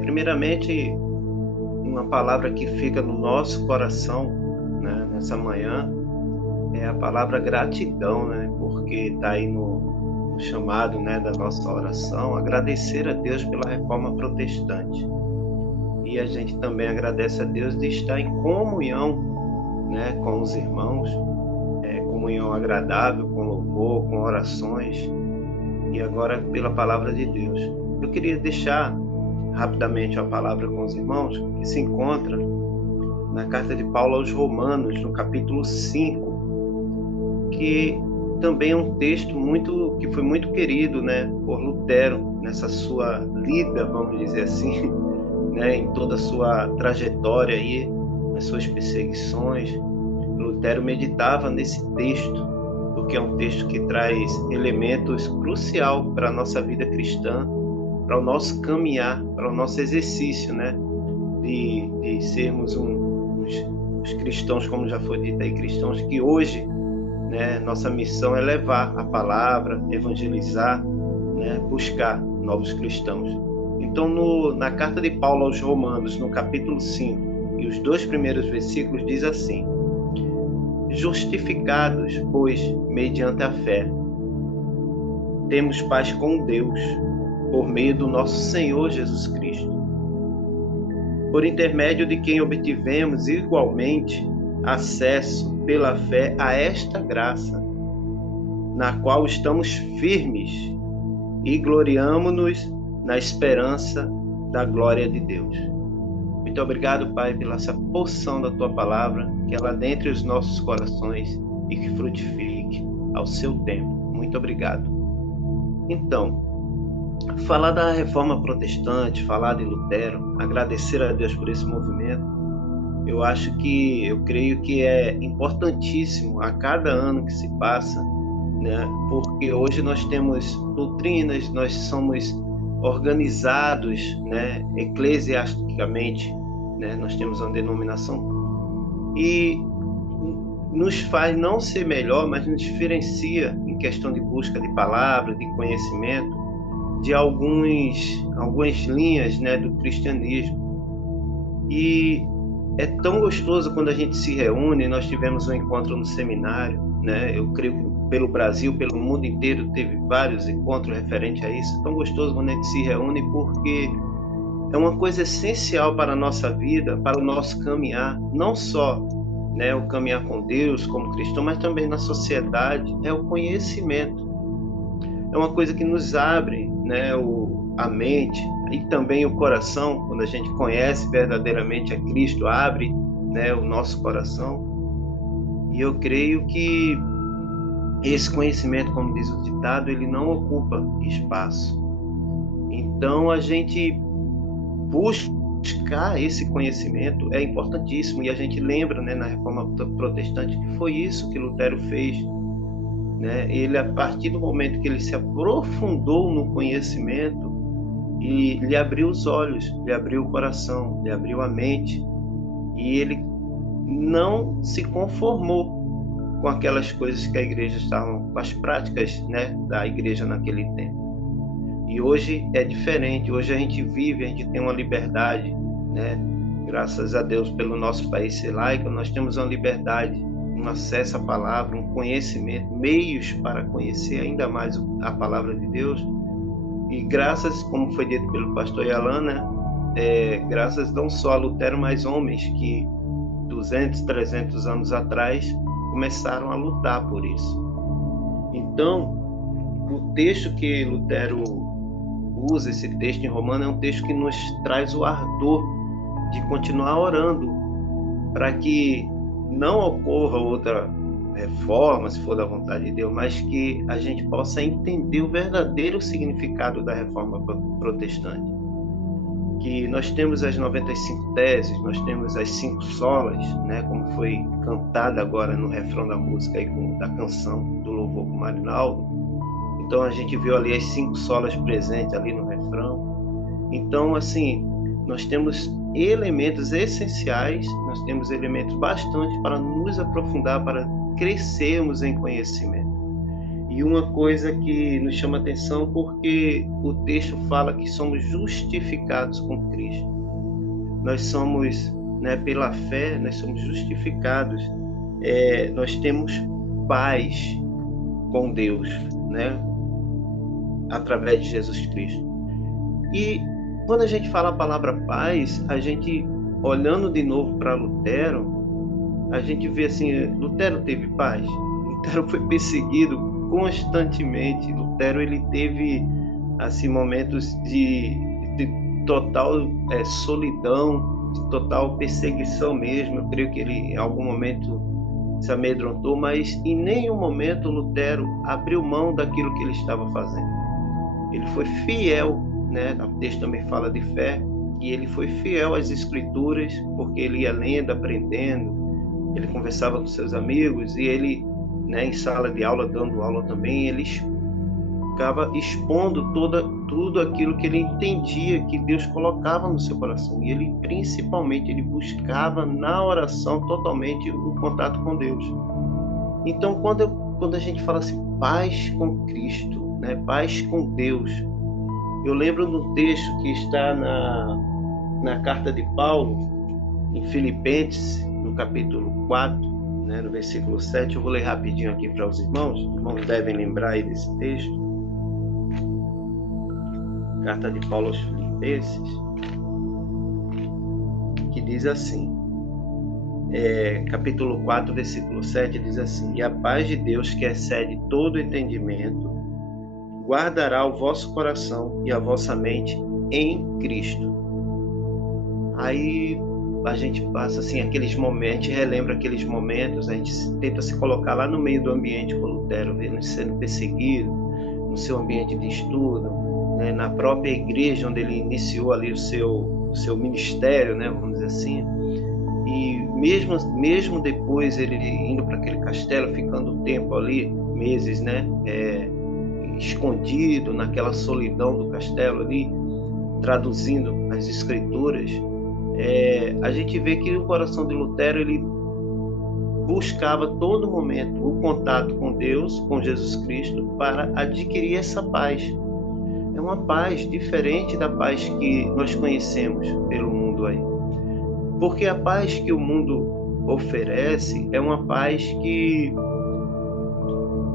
Primeiramente, uma palavra que fica no nosso coração, né, nessa manhã, é a palavra gratidão, né? Porque está aí no chamado, né, da nossa oração, agradecer a Deus pela reforma protestante. E a gente também agradece a Deus de estar em comunhão, né, com os irmãos, comunhão agradável, com louvor, com orações, e agora pela palavra de Deus. Eu queria deixar rapidamente a palavra com os irmãos, que se encontra na carta de Paulo aos Romanos, no capítulo 5, que também é um texto que foi muito querido, né, por Lutero, nessa sua lida, vamos dizer assim, né, em toda a sua trajetória aí, nas suas perseguições. Lutero meditava nesse texto, porque é um texto que traz elementos cruciais para a nossa vida cristã, para o nosso caminhar, para o nosso exercício, né, de sermos uns cristãos, como já foi dito aí, cristãos que hoje, né, nossa missão é levar a palavra, evangelizar, né, buscar novos cristãos. Então, na carta de Paulo aos Romanos, no capítulo 5, e os 2 primeiros versículos, diz assim: justificados, pois, mediante a fé, temos paz com Deus, por meio do nosso Senhor Jesus Cristo, por intermédio de quem obtivemos igualmente acesso pela fé a esta graça, na qual estamos firmes e gloriamo-nos na esperança da glória de Deus. Muito obrigado, Pai, pela essa porção da Tua palavra, que ela adentre os nossos corações e que frutifique ao seu tempo. Muito obrigado. Então, falar da reforma protestante, falar de Lutero, agradecer a Deus por esse movimento, eu creio que é importantíssimo a cada ano que se passa, né? Porque hoje nós temos doutrinas, nós somos organizados, né, eclesiasticamente, né? Nós temos uma denominação e nos faz não ser melhor, mas nos diferencia em questão de busca de palavra, de conhecimento, de algumas linhas, né, do cristianismo. E é tão gostoso quando a gente se reúne. Nós tivemos um encontro no seminário, né? Eu creio que pelo Brasil, pelo mundo inteiro, teve vários encontros referentes a isso. É tão gostoso quando a gente se reúne, porque é uma coisa essencial para a nossa vida, para o nosso caminhar, não só, né, o caminhar com Deus como cristão, mas também na sociedade, é o conhecimento. É uma coisa que nos abre, né, a mente e também o coração. Quando a gente conhece verdadeiramente a Cristo, abre, né, o nosso coração. E eu creio que esse conhecimento, como diz o ditado, ele não ocupa espaço. Então, a gente buscar esse conhecimento é importantíssimo. E a gente lembra, né, na Reforma Protestante, que foi isso que Lutero fez, né? Ele, a partir do momento que ele se aprofundou no conhecimento, e lhe abriu os olhos, lhe abriu o coração, lhe abriu a mente, e ele não se conformou com aquelas coisas que a igreja estavam, com as práticas, né, da igreja naquele tempo. E hoje é diferente. Hoje a gente vive, a gente tem uma liberdade, né? Graças a Deus pelo nosso país ser laico, nós temos uma liberdade, um acesso à palavra, um conhecimento, meios para conhecer ainda mais a palavra de Deus. E graças, como foi dito pelo pastor Yalan, né, graças não só a Lutero, mas homens que 200, 300 anos atrás começaram a lutar por isso. Então, o texto que Lutero usa, esse texto em Romano, é um texto que nos traz o ardor de continuar orando para que não ocorra outra reforma, se for da vontade de Deus, mas que a gente possa entender o verdadeiro significado da reforma protestante. Que nós temos as 95 teses, nós temos as 5 solas, né, como foi cantada agora no refrão da música, aí, da canção do louvor com Marinaldo. Então a gente viu ali as 5 solas presentes ali no refrão. Então, assim, nós temos elementos essenciais, nós temos elementos bastante para nos aprofundar, para crescermos em conhecimento. E uma coisa que nos chama atenção, porque o texto fala que somos justificados com Cristo. Nós somos, né, pela fé, nós somos justificados. Nós temos paz com Deus, né, através de Jesus Cristo. E quando a gente fala a palavra paz, a gente, olhando de novo para Lutero, a gente vê assim, Lutero teve paz? Lutero foi perseguido constantemente. Lutero, ele teve assim momentos de total solidão, de total perseguição mesmo. Eu creio que ele em algum momento se amedrontou, mas em nenhum momento Lutero abriu mão daquilo que ele estava fazendo. Ele foi fiel, né? O texto também fala de fé, e ele foi fiel às Escrituras, porque ele ia lendo, aprendendo, ele conversava com seus amigos, e ele, né, em sala de aula, dando aula também, ele ficava expondo tudo aquilo que ele entendia que Deus colocava no seu coração. E ele, principalmente, ele buscava na oração totalmente o contato com Deus. Então, quando a gente fala assim, paz com Cristo, né, paz com Deus, eu lembro do texto que está na carta de Paulo, em Filipenses, no capítulo 4, né, no versículo 7, eu vou ler rapidinho aqui para os irmãos devem lembrar aí desse texto. Carta de Paulo aos Filipenses, que diz assim, capítulo 4, versículo 7, diz assim: e a paz de Deus, que excede todo entendimento, guardará o vosso coração e a vossa mente em Cristo. Aí a gente passa assim aqueles momentos, relembra aqueles momentos, a gente tenta se colocar lá no meio do ambiente com Lutero, vendo sendo perseguido, no seu ambiente de estudo, né, na própria igreja onde ele iniciou ali o seu ministério, né, vamos dizer assim. E mesmo depois ele indo para aquele castelo, ficando um tempo ali, meses, né, escondido naquela solidão do castelo ali, traduzindo as Escrituras, a gente vê que o coração de Lutero, ele buscava todo momento o contato com Deus, com Jesus Cristo, para adquirir essa paz. É uma paz diferente da paz que nós conhecemos pelo mundo aí. Porque a paz que o mundo oferece é uma paz que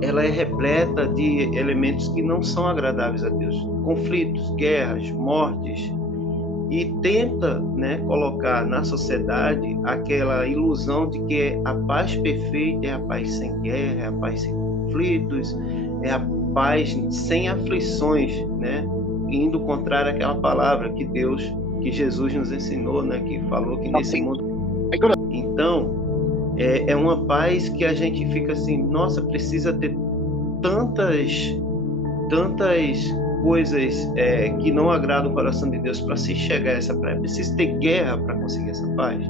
ela é repleta de elementos que não são agradáveis a Deus. Conflitos, guerras, mortes. E tenta, né, colocar na sociedade aquela ilusão de que a paz perfeita é a paz sem guerra, é a paz sem conflitos, é a paz sem aflições, né, indo contrário àquela palavra que Jesus nos ensinou, né, que falou que nesse mundo... Então, é uma paz que a gente fica assim, nossa, precisa ter tantas coisas que não agradam o coração de Deus para se chegar a essa paz. Precisa ter guerra para conseguir essa paz.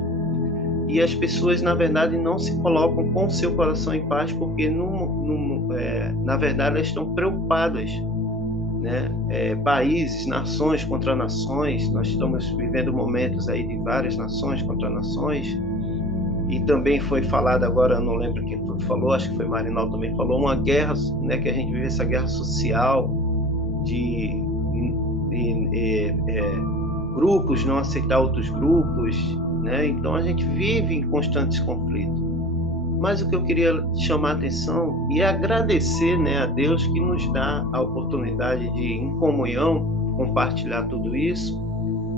E as pessoas, na verdade, não se colocam com o seu coração em paz, porque, na verdade, elas estão preocupadas, né? Países, nações contra nações. Nós estamos vivendo momentos aí de várias nações contra nações. E também foi falado agora, eu não lembro quem falou, acho que foi Marinal também falou, uma guerra, né, que a gente vive essa guerra social, de grupos não aceitar outros grupos, né? Então a gente vive em constantes conflitos. Mas o que eu queria chamar a atenção e agradecer, né, a Deus que nos dá a oportunidade de, em comunhão, compartilhar tudo isso,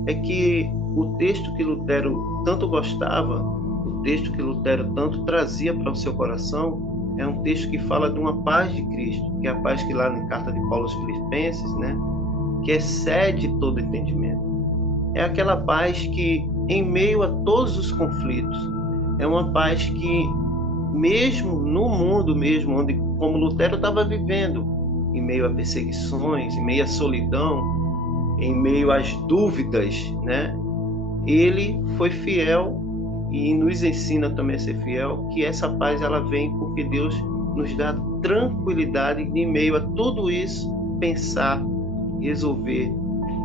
é que o texto que Lutero tanto gostava, o texto que Lutero tanto trazia para o seu coração, é um texto que fala de uma paz de Cristo, que é a paz que lá na carta de Paulo aos Filipenses, né, que excede todo entendimento. É aquela paz que, em meio a todos os conflitos, é uma paz que, mesmo no mundo mesmo, onde, como Lutero estava vivendo, em meio a perseguições, em meio à solidão, em meio às dúvidas, né, ele foi fiel e nos ensina também a ser fiel, que essa paz ela vem porque Deus nos dá tranquilidade em meio a tudo isso, pensar, resolver,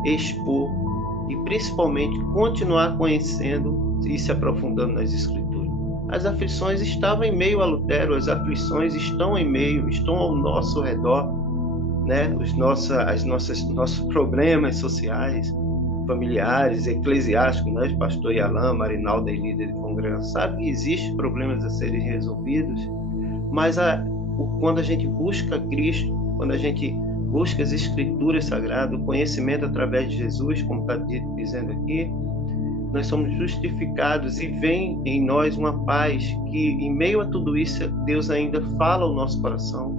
expor e principalmente continuar conhecendo e se aprofundando nas Escrituras. As aflições estavam em meio a Lutero, as aflições estão em meio, estão ao nosso redor, né? Nossos problemas sociais, familiares, eclesiásticos, né? Pastor Yalan, Marinalda e líder de congregação, sabe que existem problemas a serem resolvidos, mas quando a gente busca Cristo, quando a gente busca as Escrituras Sagradas, o conhecimento através de Jesus, como está dizendo aqui, nós somos justificados e vem em nós uma paz que, em meio a tudo isso, Deus ainda fala ao nosso coração.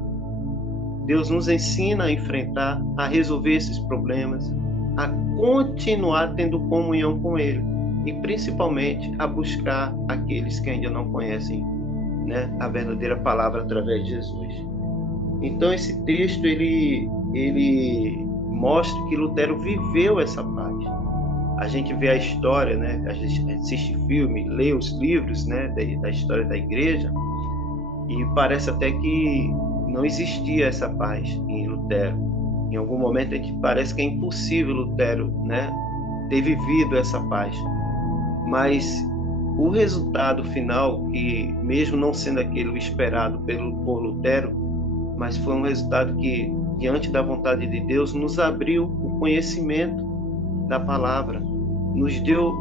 Deus nos ensina a enfrentar, a resolver esses problemas, a continuar tendo comunhão com Ele e, principalmente, a buscar aqueles que ainda não conhecem, né, a verdadeira palavra através de Jesus. Então, esse texto ele mostra que Lutero viveu essa paz. A gente vê a história, né? A gente assiste filme, lê os livros, né, da história da igreja, e parece até que não existia essa paz em Lutero. Em algum momento a gente parece que é impossível Lutero, né, ter vivido essa paz. Mas o resultado final, que mesmo não sendo aquele esperado por Lutero, mas foi um resultado que, diante da vontade de Deus, nos abriu o conhecimento da palavra, nos deu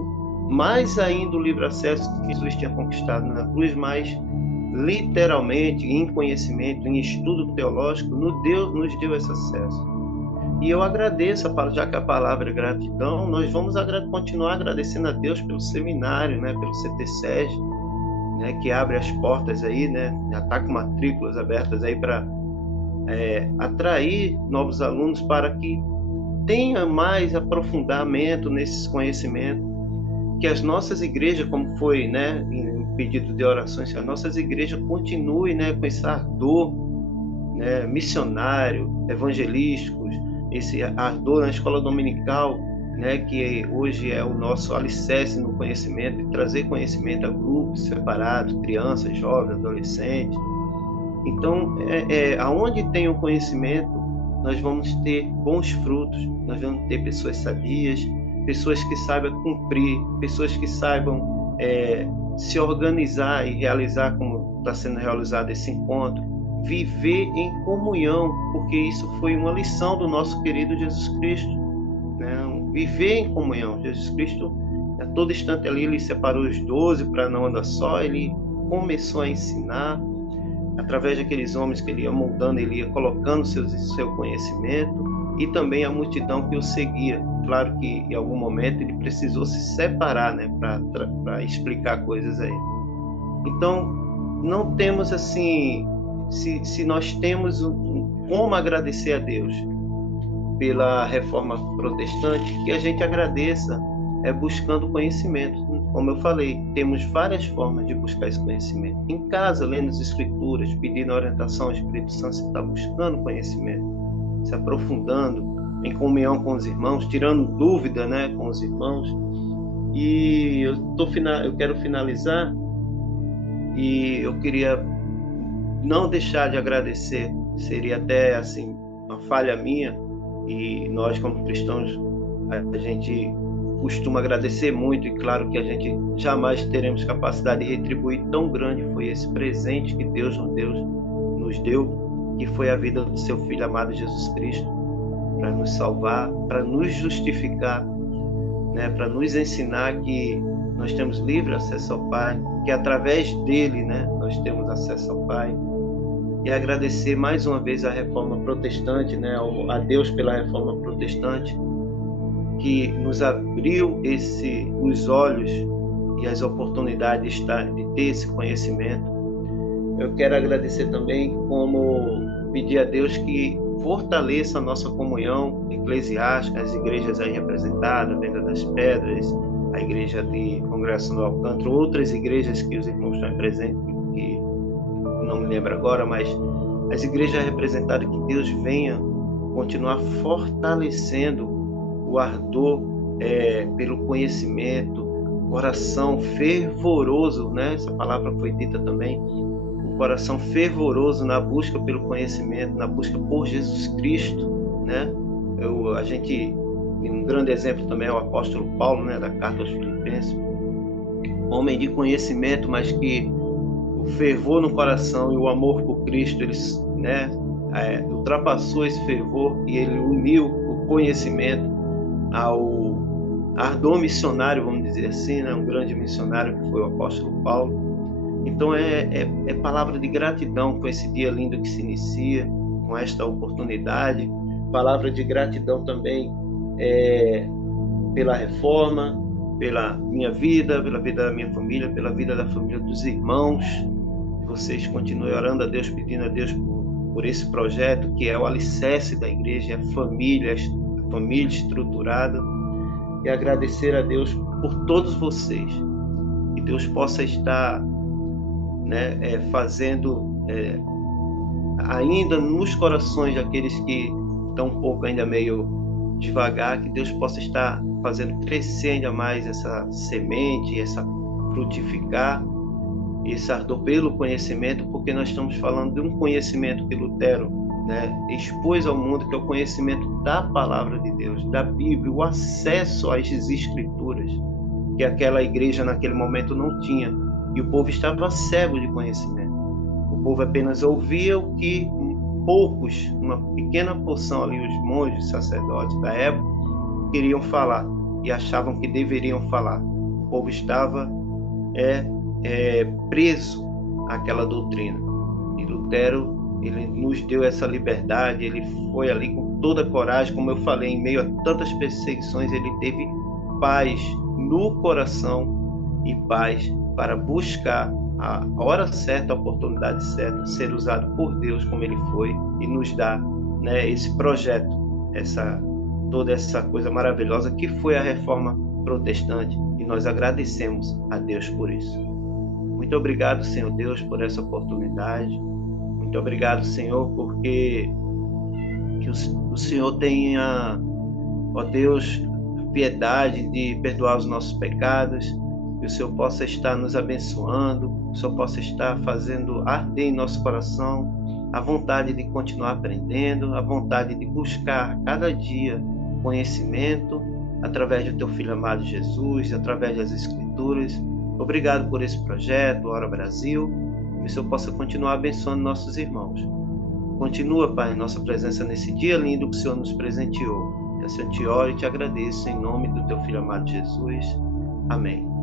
mais ainda o livre acesso que Jesus tinha conquistado na cruz, mas literalmente, em conhecimento, em estudo teológico, nos deu esse acesso. E eu agradeço, já que a palavra é gratidão, nós vamos continuar agradecendo a Deus pelo seminário, né, pelo CTSEG, né, que abre as portas aí, né, já está com matrículas abertas aí para atrair novos alunos para que tenha mais aprofundamento nesses conhecimentos, que as nossas igrejas, como foi, né, em pedido de orações, que as nossas igrejas continuem, né, com esse ardor, né, missionário, evangelísticos, esse ardor na escola dominical, né, que hoje é o nosso alicerce no conhecimento, de trazer conhecimento a grupos separados, crianças, jovens, adolescentes. Então, aonde tem o conhecimento, nós vamos ter bons frutos, nós vamos ter pessoas sabias, pessoas que saibam cumprir, pessoas que saibam se organizar e realizar como está sendo realizado esse encontro, viver em comunhão, porque isso foi uma lição do nosso querido Jesus Cristo, né? Viver em comunhão. Jesus Cristo, a todo instante ali, ele separou os 12 para não andar só, ele começou a ensinar, através daqueles homens que ele ia moldando, ele ia colocando seu conhecimento, e também a multidão que o seguia. Claro que em algum momento ele precisou se separar, né, para explicar coisas aí. Então, não temos assim, se nós temos como agradecer a Deus pela reforma protestante, que a gente agradeça buscando conhecimento. Como eu falei, temos várias formas de buscar esse conhecimento. Em casa, lendo as Escrituras, pedindo orientação ao Espírito Santo, você está buscando conhecimento, se aprofundando em comunhão com os irmãos, tirando dúvida, né, com os irmãos. E eu quero finalizar, e eu queria não deixar de agradecer, seria até assim uma falha minha, e nós como cristãos, a gente costuma agradecer muito, e claro que a gente jamais teremos capacidade de retribuir, tão grande foi esse presente que Deus nos deu, que foi a vida do seu Filho amado Jesus Cristo, para nos salvar, para nos justificar, né, para nos ensinar que nós temos livre acesso ao Pai, que através dele, né, nós temos acesso ao Pai. E agradecer mais uma vez a Reforma Protestante, né, a Deus pela Reforma Protestante, que nos abriu os olhos e as oportunidades de ter esse conhecimento. Eu quero agradecer também, como pedir a Deus que fortaleça a nossa comunhão eclesiástica, as igrejas aí representadas, Venda das Pedras, a igreja de Congregação do Alcântara, outras igrejas que os irmãos estão presentes, que não me lembro agora, mas as igrejas representadas, que Deus venha continuar fortalecendo o ardor pelo conhecimento, coração fervoroso, né? Essa palavra foi dita também, um coração fervoroso na busca pelo conhecimento, na busca por Jesus Cristo, né? Um grande exemplo também é o apóstolo Paulo, né, da carta aos Filipenses, homem de conhecimento, mas que o fervor no coração e o amor por Cristo, eles, né, ultrapassou esse fervor e ele uniu o conhecimento ao ardor missionário, vamos dizer assim, né, um grande missionário que foi o apóstolo Paulo. Então é palavra de gratidão com esse dia lindo que se inicia, com esta oportunidade, palavra de gratidão também pela reforma, pela minha vida, pela vida da minha família, pela vida da família dos irmãos. Vocês continuem orando a Deus, pedindo a Deus por esse projeto que é o alicerce da igreja, a família estruturada, e agradecer a Deus por todos vocês. Que Deus possa estar, né, fazendo ainda nos corações daqueles que estão um pouco ainda meio devagar, que Deus possa estar fazendo crescer ainda mais essa semente, essa frutificar, esse ardor pelo conhecimento, porque nós estamos falando de um conhecimento que Lutero, né, expôs ao mundo, que é o conhecimento da palavra de Deus, da Bíblia, o acesso às escrituras, que aquela igreja naquele momento não tinha, e o povo estava cego de conhecimento. O povo apenas ouvia o que poucos, uma pequena porção ali, os monges, sacerdotes da época, queriam falar e achavam que deveriam falar. O povo estava preso àquela doutrina. E Lutero, ele nos deu essa liberdade, ele foi ali com toda a coragem, como eu falei, em meio a tantas perseguições, ele teve paz no coração e paz para buscar a hora certa, a oportunidade certa, ser usado por Deus como ele foi, e nos dar, né, esse projeto, toda essa coisa maravilhosa que foi a Reforma Protestante, e nós agradecemos a Deus por isso. Muito obrigado, Senhor Deus, por essa oportunidade. Muito obrigado, Senhor, porque que o Senhor tenha, ó Deus, piedade de perdoar os nossos pecados, que o Senhor possa estar nos abençoando, que o Senhor possa estar fazendo arder em nosso coração a vontade de continuar aprendendo, a vontade de buscar cada dia conhecimento através do Teu Filho amado Jesus, através das Escrituras. Obrigado por esse projeto, Ora Brasil, que o Senhor possa continuar abençoando nossos irmãos. Continua, Pai, nossa presença nesse dia lindo que o Senhor nos presenteou. Que assim eu te oro e te agradeço em nome do Teu Filho amado Jesus. Amém.